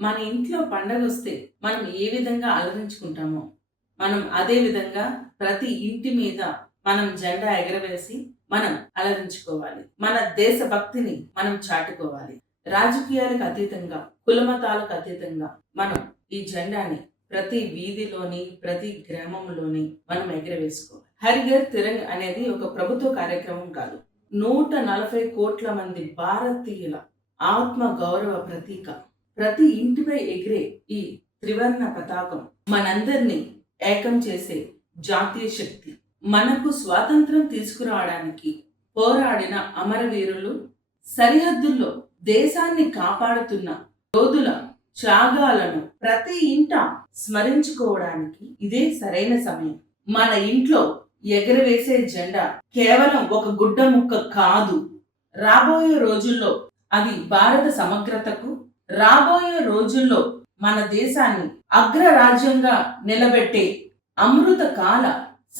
మన ఇంట్లో పండగొస్తే మనం ఏ విధంగా అలరించుకుంటామో, మనం అదే విధంగా ప్రతి ఇంటి మీద మనం జెండా ఎగరవేసి మనం అలరించుకోవాలి. మన దేశభక్తిని మనం చాటుకోవాలి. రాజకీయాలకు అతీతంగా, కులమతాలకు అతీతంగా మనం ఈ జెండాని ప్రతి వీధిలోని, ప్రతి గ్రామంలోని మనం ఎగరవేసుకోవాలి. హర్ ఘర్ తిరంగ్ అనేది ఒక ప్రభుత్వ కార్యక్రమం కాదు. 140 కోట్ల మంది భారతీయుల ఆత్మ గౌరవ ప్రతీక. ప్రతి ఇంటిపై ఎగిరే ఈ త్రివర్ణ పతాకం మనందరినీ ఏకం చేసే జాతీయ శక్తి. మనకు స్వాతంత్రం తీసుకురావడానికి పోరాడిన అమరవీరులు, సరిహద్దుల్లో దేశాన్ని కాపాడుతున్న యోధుల త్యాగాలను ప్రతి ఇంట స్మరించుకోవడానికి ఇదే సరైన సమయం. మన ఇంట్లో ఎగరవేసే జెండా కేవలం ఒక గుడ్డ ముక్క కాదు. రాబోయే రోజుల్లో అది భారత సమగ్రతకు, రాబోయే రోజుల్లో మన దేశాన్ని అగ్రరాజ్యంగా నిలబెట్టే అమృత కాల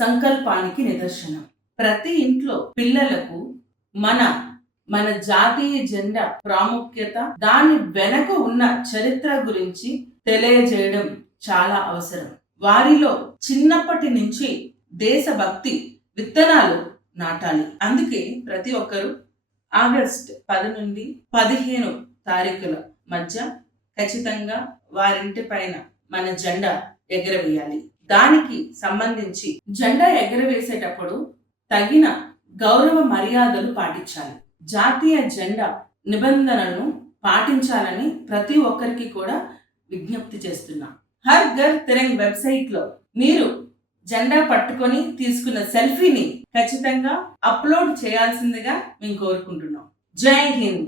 సంకల్పానికి నిదర్శనం. ప్రతి ఇంట్లో పిల్లలకు మన మన జాతీయ జెండా ప్రాముఖ్యత, దాని వెనక ఉన్న చరిత్ర గురించి తెలియజేయడం చాలా అవసరం. వారిలో చిన్నప్పటి నుంచి దేశభక్తి విత్తనాలు నాటాలి. అందుకే ప్రతి ఒక్కరూ ఆగస్టు 10 నుండి 15 తారీఖుల మధ్య ఖచ్చితంగా వారింటి పైన మన జెండా ఎగరవేయాలి. దానికి సంబంధించి జెండా ఎగరవేసేటప్పుడు తగిన గౌరవ మర్యాదలు పాటించాలి. జాతీయ జెండా నిబంధనలను పాటించాలని ప్రతి ఒక్కరికి కూడా విజ్ఞప్తి చేస్తున్నా. హర్ ఘర్ తిరంగ్ వెబ్సైట్ లో మీరు జెండా పట్టుకొని తీసుకున్న సెల్ఫీని ఖచ్చితంగా అప్లోడ్ చేయాల్సిందిగా మేము కోరుకుంటున్నాం. జై హింద్.